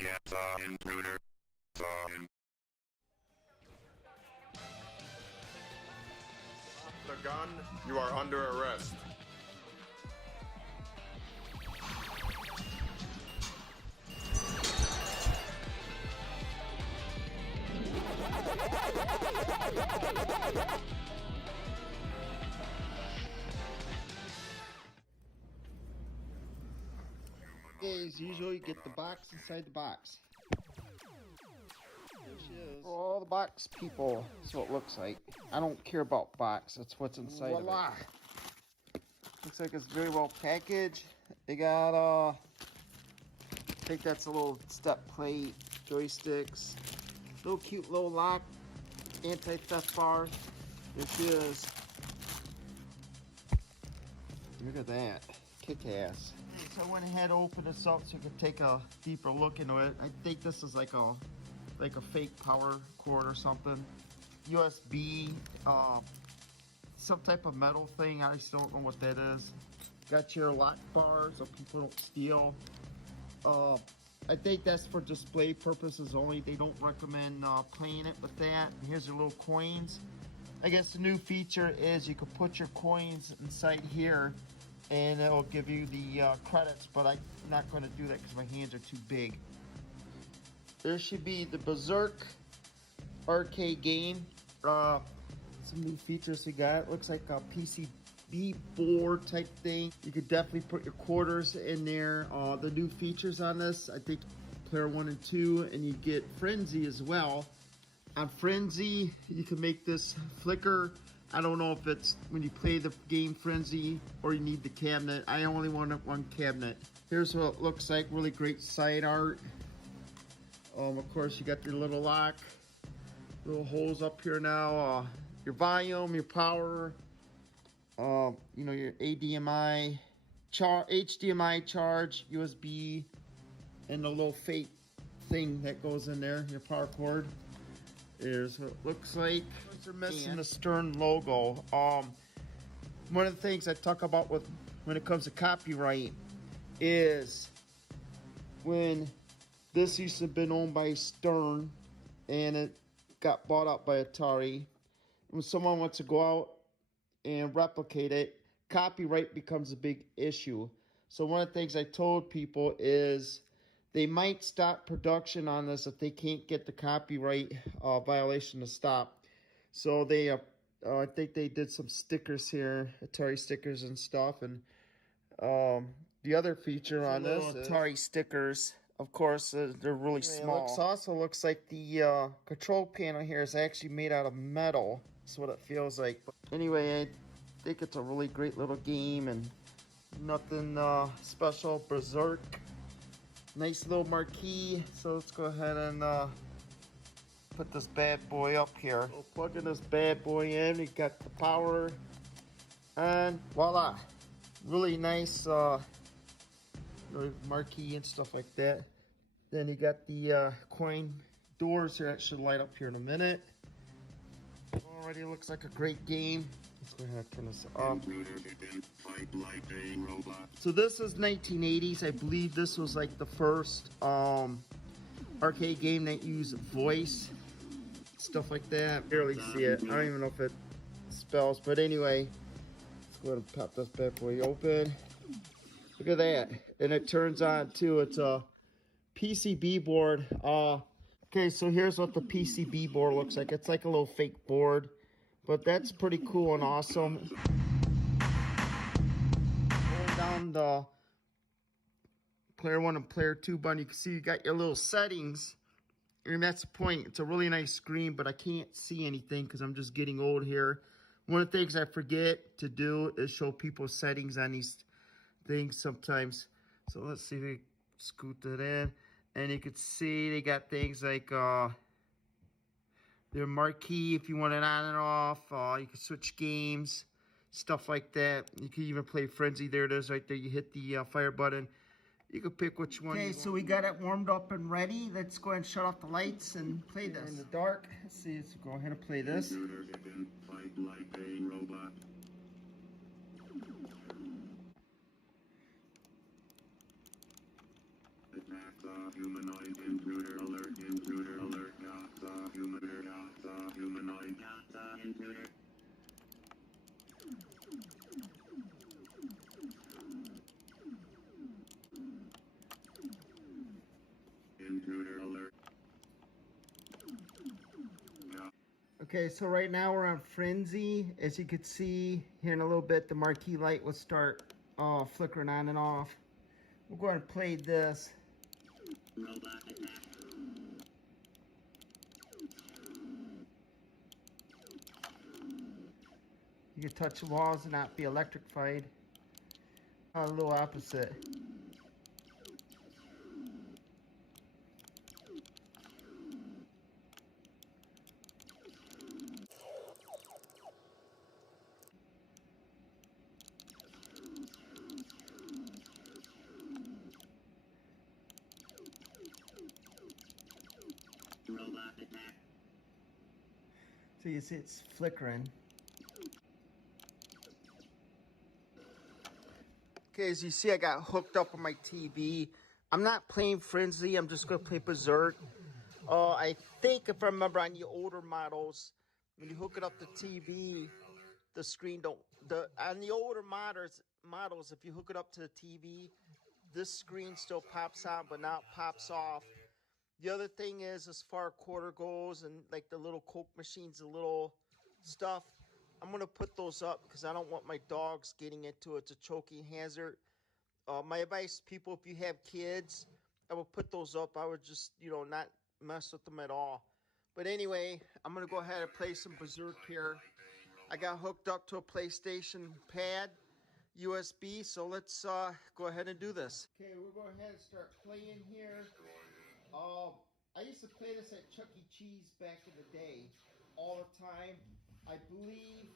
Get the intruder. The gun, you are under arrest. Okay, as usual, you get the box inside the box. There she is. For all the box people, that's what it looks like. I don't care about box, that's what's inside of it. Looks like it's very well packaged. They got, I think that's a little step plate, joysticks, little cute little lock, anti-theft bar. There she is. Look at that, kick-ass. So I went ahead and opened this up so you could take a deeper look into it. I think this is like a fake power cord or something. USB, some type of metal thing. I just don't know what that is. Got your lock bar so people don't steal. I think that's for display purposes only. They don't recommend playing it with that. And here's your little coins. I guess the new feature is you can put your coins inside here and it'll give you the credits, but I'm not going to do that because my hands are too big. There should be the Berzerk arcade game. Some new features we got. Looks like a PCB board type thing. You could definitely put your quarters in there. The new features on this, I think player 1 and 2, and you get Frenzy as well. On Frenzy, you can make this flicker. I don't know if it's when you play the game Frenzy or you need the cabinet. I only want one cabinet. Here's what it looks like. Really great side art. Of course, you got your little lock, little holes up here now. Your volume, your power. You know, your HDMI charge, USB, and the little fake thing that goes in there. Your power cord. Here's what it looks like. They're missing the Stern logo. One of the things I talk about when it comes to copyright is when this used to have been owned by Stern and it got bought out by Atari. When someone wants to go out and replicate it, copyright becomes a big issue. So one of the things I told people is they might stop production on this if they can't get the copyright violation to stop. So they, I think they did some stickers here, Atari stickers and stuff. And the other feature on this is Atari stickers. Of course, they're really small. It also looks like the control panel here is actually made out of metal. That's what it feels like. But anyway, I think it's a really great little game and nothing special. Berzerk. Nice little marquee. So let's go ahead and put this bad boy up here. So plugging this bad boy in, we got the power, and voila! Really nice marquee and stuff like that. Then you got the coin doors here that should light up here in a minute. Already looks like a great game. Let's go ahead and turn this off. So this is 1980s. I believe this was like the first arcade game that used voice, stuff like that. Barely see it. I don't even know if it spells, but anyway, let's go ahead and pop this bad boy open. Look at that, and it turns on too. It's a PCB board. Okay, so here's what the PCB board looks like. It's like a little fake board, but that's pretty cool and awesome. Going down the player 1 and player 2 button, you can see you got your little settings, and that's the point. It's a really nice screen, but I can't see anything because I'm just getting old here. One of the things I forget to do is show people settings on these things sometimes. So let's see if we scoot that in, and you can see they got things like their marquee if you want it on and off. You can switch games, stuff like that. You can even play Frenzy. There it is right there. You hit the fire button. You can pick which one. Okay, so we got it warmed up and ready. Let's go ahead and shut off the lights and play this. In the dark. Let's see, let's go ahead and play this. Fight like a robot. Attack the humanoid Intruder. Intruder alert. Yeah. Okay, so right now we're on Frenzy. As you can see here in a little bit, the marquee light will start flickering on and off. We'll go ahead and play this. Robot attack. You can touch the walls and not be electrified. A little opposite. Robot attack. So you see it's flickering. Okay, as you see, I got hooked up on my TV. I'm not playing Frenzy. I'm just going to play Berzerk. I think if I remember on the older models, when you hook it up to TV, the screen don't. On the older models, if you hook it up to the TV, this screen still pops on, but now it pops off. The other thing is, as far as quarter goes and like the little Coke machines, the little stuff, I'm gonna put those up because I don't want my dogs getting into it. It's a choking hazard. My advice, people, if you have kids, I would put those up. I would just, not mess with them at all. But anyway, I'm gonna go ahead and play some Berzerk here. I got hooked up to a PlayStation pad, USB, so let's go ahead and do this. Okay, we'll go ahead and start playing here. I used to play this at Chuck E. Cheese back in the day, all the time. I believe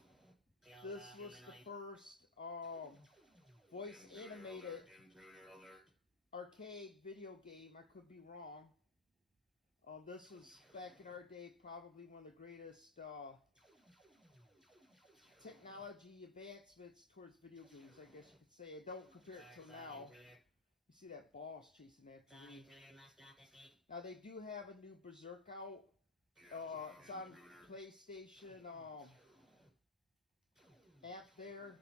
this was the first voice animated Intruder alert. arcade video game. I could be wrong. This was back in our day, probably one of the greatest technology advancements towards video games, I guess you could say. I don't compare it to now. You see that boss chasing after me. Now they do have a new Berzerk out. It's on PlayStation app there.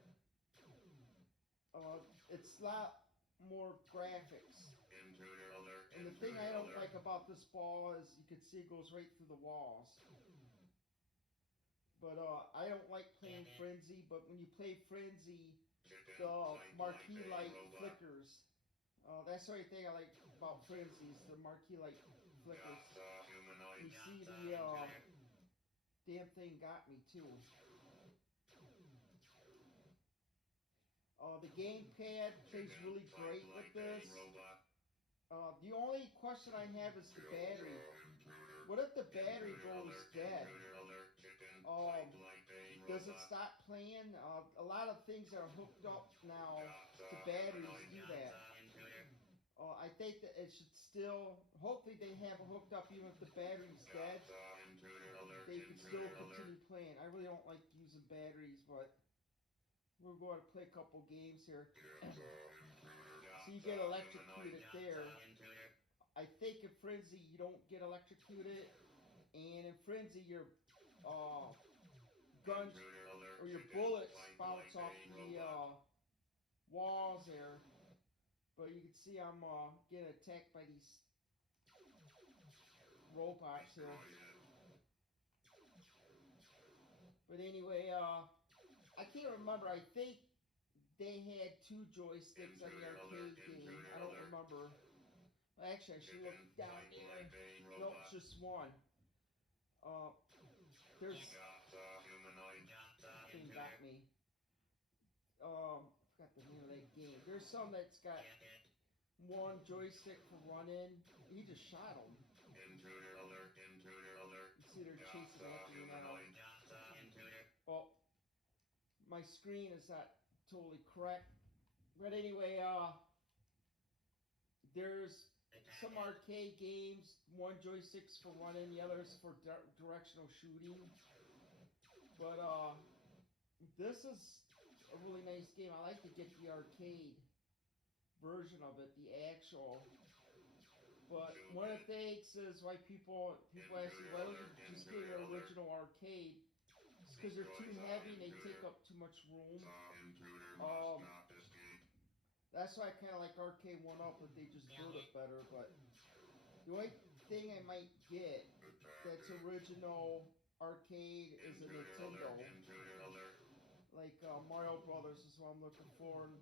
It's a lot more graphics. Intruder alert. And the thing I don't like about this ball is you can see it goes right through the walls. But I don't like playing Frenzy, but when you play Frenzy, the marquee light flickers. That's the only thing I like about Frenzy is the marquee light flickers. You see the damn thing got me too. The gamepad plays really great with this. The only question I have is the battery. What if the battery goes dead? Does it stop playing? A lot of things that are hooked up now to batteries do that. I think that it should still, hopefully they have it hooked up even if the battery's dead. They can still continue playing. I really don't like using batteries, but we're going to play a couple games here. So you get electrocuted there. I think in Frenzy you don't get electrocuted, and in Frenzy your guns or your bullets bounce off the walls there. But you can see I'm getting attacked by these robots here. But anyway, I can't remember. I think they had 2 joysticks on the arcade game. I don't remember. Well, actually, I should look down here. Nope, it's just one. There's thing got me. I forgot the name of that game. There's some that's got 1 joystick for running. He just shot him. Intruder alert. Intruder alert. You see they're chasing after me now. Oh, my screen is not totally correct. But anyway, there's some arcade games. 1 joystick's for running, the other's for directional shooting. But this is a really nice game. I like to get the arcade version of it, the actual. But one of the things is why people ask me, why don't you just get an original arcade? It's because they're too heavy and they take up too much room. Intruder must not escape. That's why I kind of like Arcade 1-Up, but they just build it better. But the only thing I might get that's original arcade is a Nintendo. Intruder alert. Like Mario Brothers is what I'm looking for. And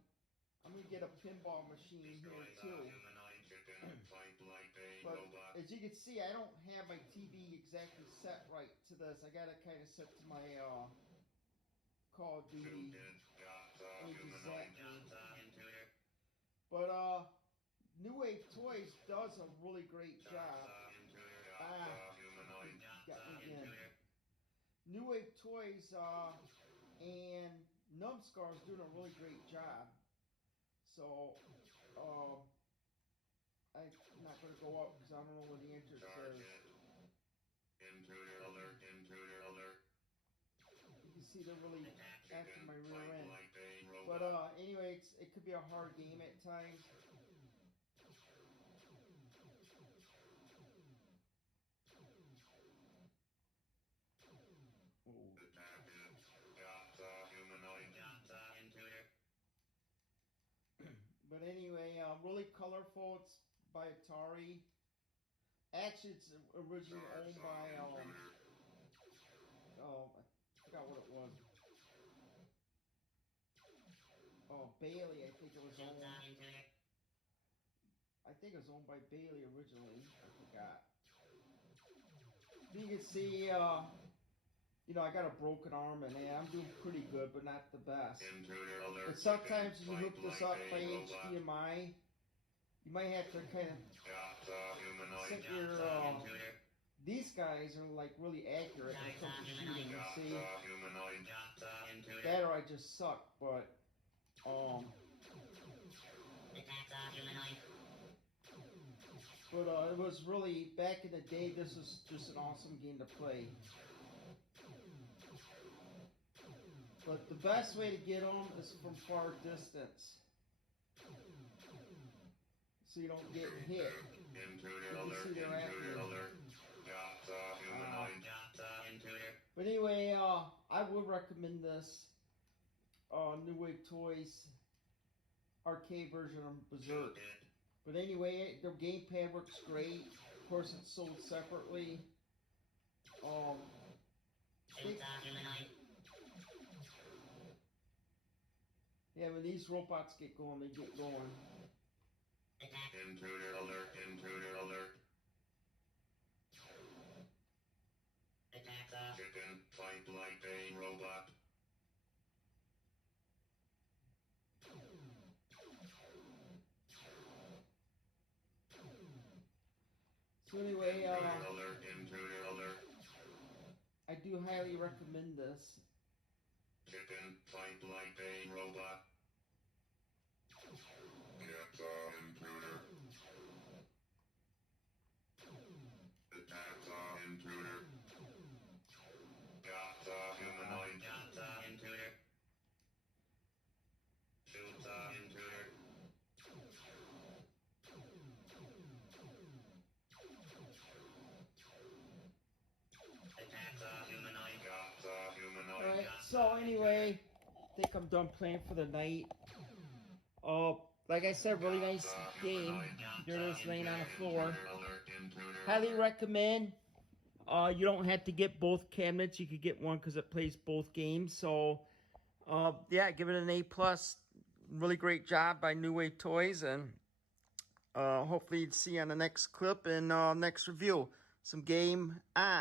I'm gonna get a pinball machine here too. Humanoid chicken. Fight like a But robot. as you can see, I don't have my TV exactly set right to this. I gotta kind of set to my Call of Duty. Shoot it. Got humanoid. Intruder. But New Wave Toys does a really great job. Humanoid. Got me again. New Wave Toys and Numbskull is doing a really great job. So I'm not going to go up because I don't know what the entrance is. Intruder alert. Intruder alert. You can see they're really after my rear Fight end. like a But robot. anyway, it could be a hard game at times. Ooh. Attack it. Got humanoid. Intruder. But anyway, really colorful. It's by Atari. Actually, it's originally owned by I forgot what it was. Oh, Bailey, I think it was owned. I think it was owned by Bailey originally. I forgot. You can see, you know, I got a broken arm and I'm doing pretty good, but not the best. Intruder alert. But sometimes when you hook Fight this like up a by robot. HDMI, you might have to kind of Got humanoid. set your, these guys are like really accurate when it comes to shooting, you Got see? humanoid. That or I just suck, but, it was really, back in the day, this was just an awesome game to play. But the best way to get them is from far distance. So you don't get hit. Intruder You can alert. see they're after Intruder you. alert. Got humanoid. Intruder. But anyway, I would recommend this New Wave Toys arcade version of Berzerk. But anyway, their gamepad works great. Of course, it's sold separately. Yeah, when these robots get going, they get going. Intruder alert. Intruder alert. Chicken. Fight like a robot. So anyway, Intruder alert. Intruder alert. I do highly recommend this. Chicken. Fight like a robot. Get intruder. Attack intruder. Got humanoid. Intruder. Shoot intruder. Attack humanoid. Got humanoid. Alright, so anyway, I think I'm done playing for the night. Like I said, really nice game. You're just laying on the floor. Highly recommend. You don't have to get both cabinets. You could get one because it plays both games. So, yeah, give it an A+. Really great job by New Wave Toys. And hopefully you'd see you on the next clip and next review. Some game on.